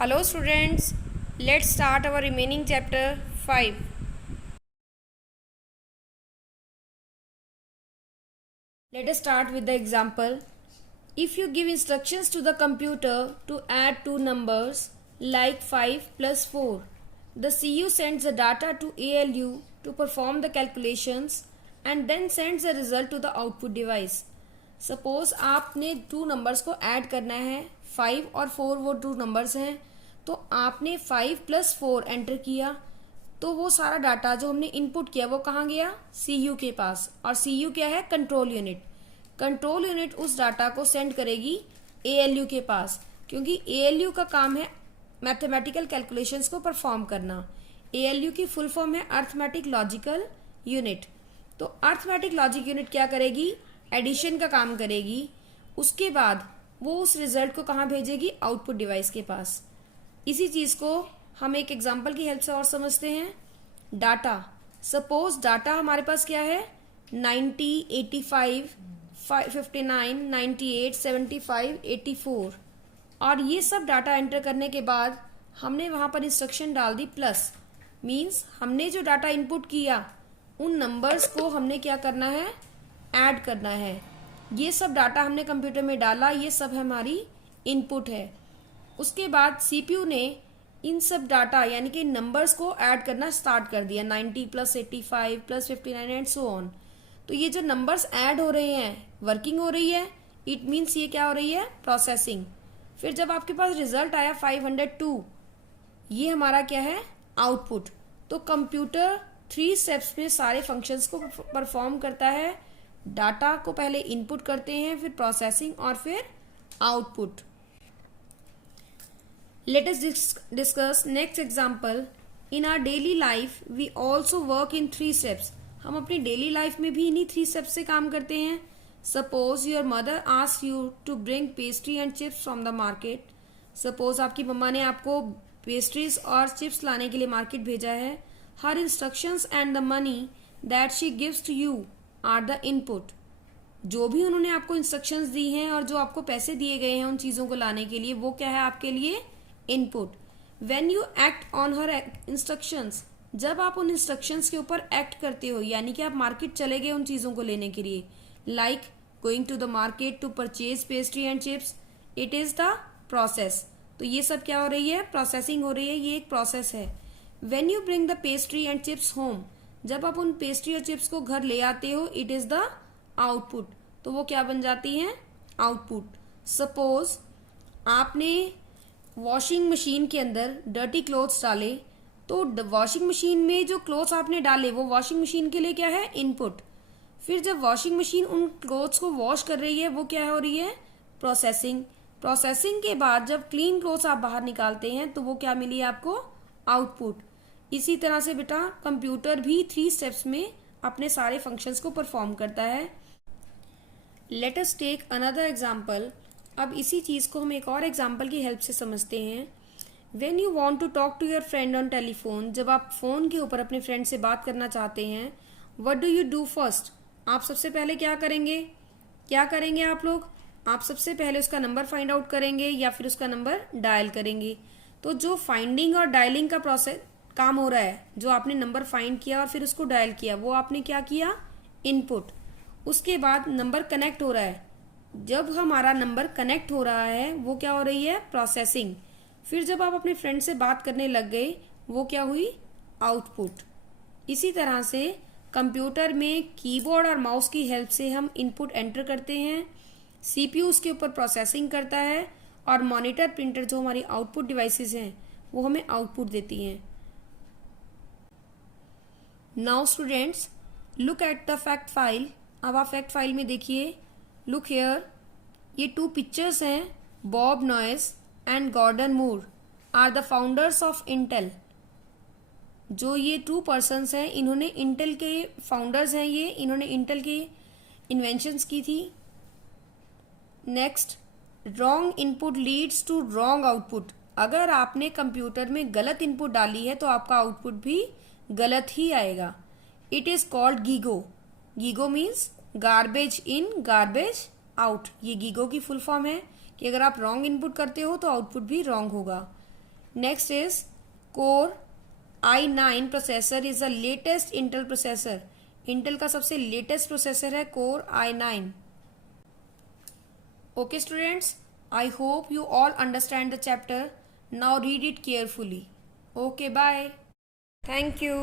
Hello students, let's start our remaining chapter 5. Let us start with the example. If you give instructions to the computer to add two numbers like 5 plus 4, the CU sends the data to ALU to perform the calculations and then sends the result to the output device. Suppose आपने two numbers को add करना है, 5 और 4 वो two numbers हैं, तो आपने 5 plus 4 enter किया तो वो सारा डाटा जो हमने इनपुट किया वो कहाँ गया, सीयू के पास। और सीयू क्या है, कंट्रोल यूनिट। कंट्रोल यूनिट उस डाटा को सेंड करेगी एएलयू के पास, क्योंकि एएलयू का काम है मैथमेटिकल कैलकुलेशंस को परफॉर्म करना। एएलयू की फुल फॉर्म है अर्थमेटिक लॉजिकल यूनिट। तो अर्थमेटिक लॉजिक यूनिट क्या करेगी, एडिशन का काम करेगी। उसके बाद वो उस रिजल्ट को कहाँ भेजेगी, आउटपुट डिवाइस के पास। इसी चीज को हम एक एग्जांपल की हेल्प से और समझते हैं। डाटा, सपोज डाटा हमारे पास क्या है, 90, 85, 59, 98, 75, 84 और ये सब डाटा एंटर करने के बाद हमने वहां पर इंस्ट्रक्शन डाल दी प्लस। मींस हमने जो डाटा इनपुट किया उन नंबर्स को हमने क्या करना है, ऐड करना है। ये सब डाटा हमने कंप्यूटर में डाला, ये सब हमारी इनपुट है। उसके बाद सीपीयू ने इन सब डाटा यानी कि नंबर्स को ऐड करना स्टार्ट कर दिया, 90 plus 85 plus 59 and so on. तो ये जो नंबर्स ऐड हो रहे हैं, वर्किंग हो रही है, इट मीन्स ये क्या हो रही है, प्रोसेसिंग। फिर जब आपके पास रिजल्ट आया 502, ये हमारा क्या है, आउटपुट। तो कंप्यूटर 3 स्टेप्स में सारे फंक्शंस को परफॉर्म करता है। डाटा को पहले इनपुट करते हैं, फिर प्रोसेसिंग और फिर output. Let us discuss next example. In our daily life, we also work in 3 steps. हम अपनी डेली लाइफ में भी इन्हीं 3 स्टेप्स से काम करते हैं। Suppose your mother ask you to bring pastry and chips from the market. Suppose आपकी मम्मा ने आपको पेस्ट्रीज और चिप्स लाने के लिए मार्केट भेजा है। Her instructions and the money that she gives to you are the input. जो भी उन्होंने आपको इंस्ट्रक्शंस दी हैं और जो आपको पैसे दिए गए हैं उन चीजों को लाने के लिए, वो क्या है आपके लिए, input. When you act on her instructions, जब आप उन इंस्ट्रक्शंस के ऊपर एक्ट करते हो, यानी कि आप मार्केट चले गए उन चीजों को लेने के लिए, like going to the market to purchase pastry and chips, it is the process. तो ये सब क्या हो रही है, प्रोसेसिंग हो रही है, ये एक प्रोसेस है। When you bring the pastry and chips home, जब आप उन पेस्ट्री और चिप्स को घर ले आते हो, इट इज द आउटपुट। तो वो क्या बन जाती है, आउटपुट। सपोज आपने वॉशिंग मशीन के अंदर डर्टी क्लोथ्स डाले, तो वॉशिंग मशीन में जो क्लोथ्स आपने डाले वो वॉशिंग मशीन के लिए क्या है, इनपुट। फिर जब वॉशिंग मशीन उन क्लोथ्स को वॉश कर रही है, वो क्या हो रही है, प्रोसेसिंग। प्रोसेसिंग के बाद जब क्लीन क्लोथ्स आप बाहर निकालते हैं तो वो क्या मिली आपको, आउटपुट। इसी तरह से बेटा कंप्यूटर भी 3 स्टेप्स में अपने सारे फंक्शंस को परफॉर्म करता है। Let us take another example. अब इसी चीज को हम एक और एग्जाम्पल की हेल्प से समझते हैं। When you want to talk to your friend on telephone, जब आप फोन के ऊपर अपने फ्रेंड से बात करना चाहते हैं, what do you do first, आप सबसे पहले क्या करेंगे, आप लोग, आप सबसे पहले उसका नंबर फाइंड आउट करेंगे या फिर उसका नंबर डायल करेंगे। तो जो फाइंडिंग और डायलिंग का प्रोसेस काम हो रहा है, जो आपने नंबर फाइंड किया और फिर उसको डायल किया, वो आपने क्या किया, इनपुट। उसके बाद नंबर कनेक्ट हो रहा है, जब हमारा नंबर कनेक्ट हो रहा है वो क्या हो रही है, प्रोसेसिंग। फिर जब आप अपने फ्रेंड से बात करने लग गए, वो क्या हुई, आउटपुट। इसी तरह से कंप्यूटर में कीबोर्ड और माउस की हेल्प से हम इनपुट एंटर करते हैं, सीपीयू उसके ऊपर प्रोसेसिंग करता है और मॉनिटर, प्रिंटर जो हमारी आउटपुट डिवाइसेस हैं वो हमें आउटपुट देती हैं। Now students look at the fact file. अब आप फैक्ट फाइल में देखिए, लुक हियर, ये 2 पिक्चर्स हैं। Bob Noyce and Gordon Moore are the founders of Intel. जो ये 2 पर्सन्स हैं, इन्होंने इंटेल के फाउंडर्स हैं, ये इन्होंने इंटेल के इन्वेंशंस की थी। Next, wrong input leads to wrong output. अगर आपने कंप्यूटर में गलत इनपुट डाली है तो आपका आउटपुट भी गलत ही आएगा। It is called GIGO. GIGO means garbage in garbage out. ये गीगो की फुल फॉर्म है कि अगर आप रॉन्ग इनपुट करते हो तो आउटपुट भी रॉन्ग होगा। Next is core i9 processor is the latest Intel processor. Intel का सबसे लेटेस्ट प्रोसेसर है core i9. Okay students, I hope you all understand the chapter. Now read it carefully. Okay, bye. Thank you.